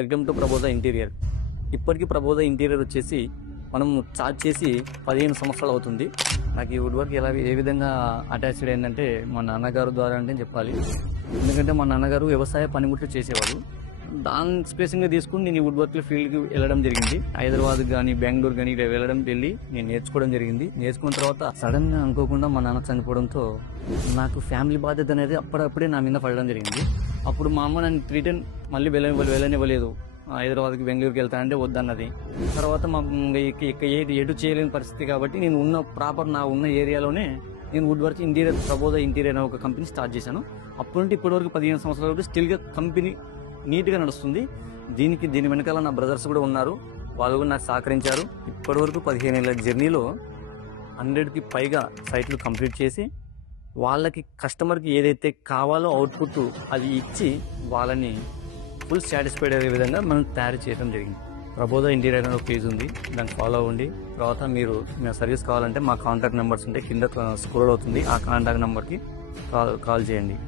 Welcome to ప్రబోధ interior. ఇప్పటికీ ప్రబోధ ఇంటీరియర్ వచ్చేసి మనం స్టార్ట్ చేసి 15 సంవత్సరాలు అవుతుంది. నాకు ఈ వుడ్ వర్క్ ఏ విధంగా అటాచ్డ్ అయిందంటే మా నాన్నగారు ద్వారా అంటే చెప్పాలి. ఎందుకంటే మా నాన్నగారు వ్యవసాయ పనిముట్లు చేసేవాడు. దాన్ని స్పేసింగ్గా తీసుకుని నేను ఈ వుడ్ వర్క్ ఫీల్డ్కి వెళ్ళడం జరిగింది. హైదరాబాద్ కానీ బెంగళూరు కానీ వెళ్ళి నేను నేర్చుకోవడం జరిగింది. నేర్చుకున్న తర్వాత సడన్గా అనుకోకుండా మా నాన్న చనిపోవడంతో నాకు ఫ్యామిలీ బాధ్యత అనేది అప్పుడప్పుడే నా మీద పడడం జరిగింది. అప్పుడు మా అమ్మ నన్ను రిటర్న్ మళ్ళీ వెళ్ళనివ్వలేదు. హైదరాబాద్కి బెంగళూరుకి వెళ్తానంటే వద్దన్నది. తర్వాత మా ఎటు చేయలేని పరిస్థితి కాబట్టి నేను నా ఉన్న ఏరియాలోనే నేను వుడ్ వర్క్ ప్రబోధ ఇంటీరియర్ అనే ఒక కంపెనీ స్టార్ట్ చేశాను. అప్పటి నుండి ఇప్పటి వరకు 15 సంవత్సరాల వరకు స్టిల్గా కంపెనీ నీట్గా నడుస్తుంది. దీని వెనకాల నా బ్రదర్స్ కూడా ఉన్నారు. వాళ్ళు కూడా నాకు సహకరించారు. ఇప్పటి వరకు 15 ఏళ్ళ జర్నీలో 100కి పైగా సైట్లు కంప్లీట్ చేసి వాళ్ళకి కస్టమర్కి ఏదైతే కావాలో అవుట్పుట్ అది ఇచ్చి వాళ్ళని ఫుల్ సాటిస్ఫైడ్ అయ్యే విధంగా మనం తయారు చేయడం జరిగింది. ప్రబోధ ఇంటీరియర్ అనే పేజ్ ఉంది, దాన్ని ఫాలో అవ్వండి. తర్వాత మీరు సర్వీస్ కావాలంటే మా కాంటాక్ట్ నెంబర్స్ ఉంటాయి, కింద స్క్రోల్ అవుతుంది. ఆ కాంటాక్ట్ నెంబర్కి కాల్ చేయండి.